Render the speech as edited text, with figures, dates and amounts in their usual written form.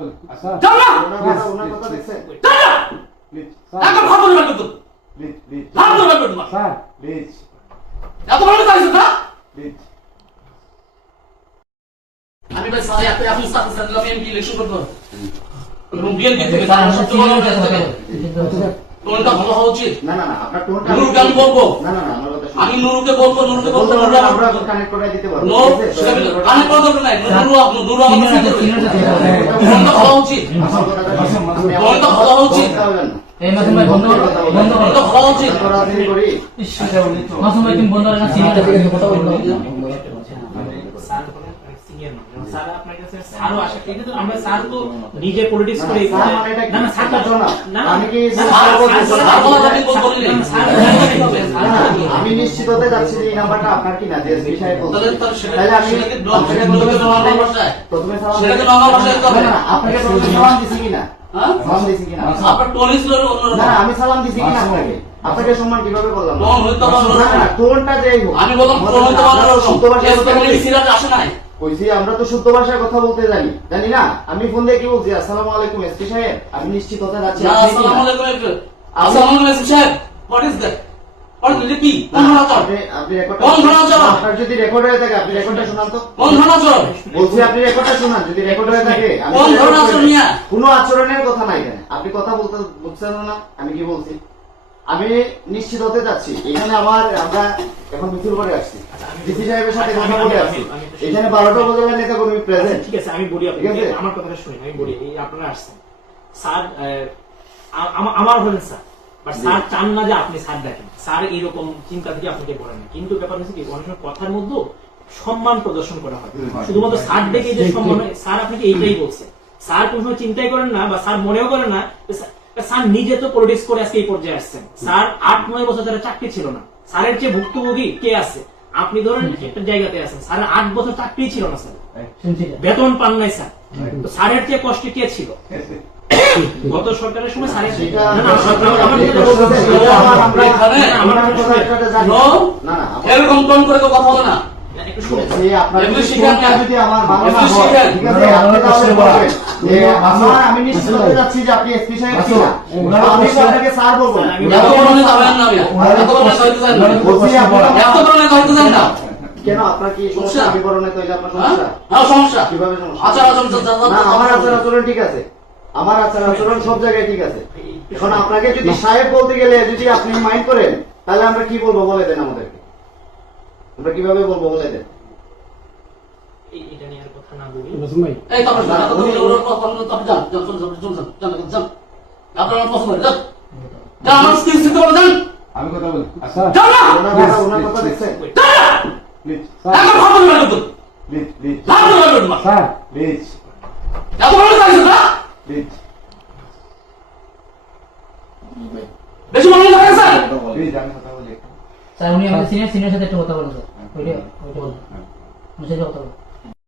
বলি আচ্ছা যাও না ওনার কথা দেখছেন যাও না প্লিজ টাকা ভাগ করে রাখো তো প্লিজ প্লিজ ভাগ করে রাখো তোমার স্যার প্লিজ এত বড় কথা আছে না প্লিজ আমি ভাই সাথে আপনি সাথে সাথে এমপি ইলেকশন করতে এবং বিএনপি থেকে তারা সব জমা করে টোনটা ভালো হওয়া উচিত না না না আপনার টোনটা নুরুকে আমি বলবো না না না আমার কথা শুনুন আমি নুরুকে বলবো আমরা কানেক্ট করে দিতে পারবো নো কানেক্ট করা দরকার নাই নুরু আমাকে ফোন করবে টোনটা ভালো উচিত টোনটা ভালো উচিত এই মাসুম ভাই বন্ধ করো টোনটা ভালো উচিত রাজনীতি করি মাসুম ভাই তুমি বন্ধ করো না সিনিয়র থেকে কথা বলবো স্যার সিনিয়র স্যার আপনার কাছে স্যারও আশা করি কিন্তু আমরা স্যার তো নিজে পলিটিক্স করে না না স্যার তো না আমি কি আমি নিশ্চিত হতে যাচ্ছি যে এই নাম্বারটা আপনার কিনা যে এসপি সাহেব বলছেন তাহলে আমি প্রথমে সালাম সেটাকে নরমাল ভাষায় করবে না আপনাকে প্রথমে সালাম দিছি কিনা হ্যাঁ সালাম দিছি কিনা আপনার টোন ছিল না আমি সালাম দিছি কিনা আপনাকে আপনাকে সম্মান কিভাবে করলাম টোন হইতো না না টোনটা যেই হোক আমি বললাম টোন হইতো শুদ্ধ ভাষায় কথা বলি সিরাজ আসে নাই কইছি আমরা তো শুদ্ধ ভাষায় কথা বলতে জানি না আমি ফোন দিয়ে কি বলছি আসসালামু আলাইকুম এসপি সাহেব আমি নিশ্চিত হতে যাচ্ছি আসসালামু আলাইকুম আসসালামু আলাইকুম সাহেব what is that what is কি কোন ধরনের আপনি রেকর্ড কোন ধরনের আপনার যদি রেকর্ড হয়ে থাকে আপনি রেকর্ডটা শোনান তো কোন ধরনের বলছি আপনি রেকর্ডটা শোনান যদি রেকর্ড হয়ে থাকে কোন ধরনের আচরণ নিয়া কোনো আচরণের কথা নাই এখানে আপনি কথা বলতে বুঝছেন না আমি কি বলছি আমি নিশ্চিত হতে যাচ্ছি এখানে আমরা এখন মিছিল করে আসছি ডিসি সাহেবের সাথে কথা বলে আসছি এখানে 12টা উপজেলার নেতা কর্মী প্রেজেন্ট ঠিক আছে আমি বলি আপনাকে আমার কথাটা শুনুন আমি বলি এই আপনারা আসছেন স্যার আমার হলেন স্যার বাট স্যার চান না যে আপনি স্যার দেখেন স্যার এরকম চিন্তা থেকে আপনাকে বলেন না কিন্তু ব্যাপার হচ্ছে কি অনেক সময় কথার মধ্যে সম্মান প্রদর্শন করা হয় শুধুমাত্র স্যার দেখে যে সম্মান হয় স্যার আপনাকে এইটাই বলছে স্যার কোনো সময় চিন্তাই করেন না বা স্যার মনেও করেন না স্যার নিজে তো পলিটিক্স করে আজকে এই পর্যায়ে আসছেন স্যার 8-9 বছর ধরে চাকরি ছিল না স্যারের চেয়ে ভুক্তভোগী কে আছে আপনি ধরেন একটা জায়গাতে আছেন স্যার 8 বছর চাকরি ছিল না স্যার বেতন পান নাই স্যার তো স্যারের চেয়ে কষ্ট কে ছিল গত সরকারের সময় স্যারের এরকম টোন করে তো কথা বলে না আমি নিশ্চিত হতে যাচ্ছি যে আপনি এসপি সাহেব স্যার বলবো কেন আপনার কি সমস্যা আমি বড় নেতা হইলে আপনার সমস্যা কিভাবে সমস্যা আমার আচার আচরণ ঠিক আছে আমার আচার আচরণ সব জায়গায় ঠিক আছে এখন আপনাকে যদি সাহেব বলতে গেলে যদি আপনি মাইন্ড করেন তাহলে আমরা কি বলবো বলে দেন আমাদেরকে আমরা কিভাবে বলবো বলে দেন এটা নিয়ে আর কথা না বলি মাসুম ভাই এই তো আপনারা আপনারা পছন্দ যান যান আমার স্কিল শিখতে বলে যান আমি কথা বলি আচ্ছা যান না ওনার কথা দেখছেন প্লিজ টাকা ভাগ করে রাখো প্লিজ প্লিজ ভাগ করে রাখো তোমার স্যার প্লিজ এত বড় কথা আছে না প্লিজ বেশি মনে লাগে স্যার প্লিজ আমি কথা বলি স্যার উনি আমাদের সিনিয়র সাথে একটু কথা বলুন স্যার ওইটা বলুন মুঝে কথা বলুন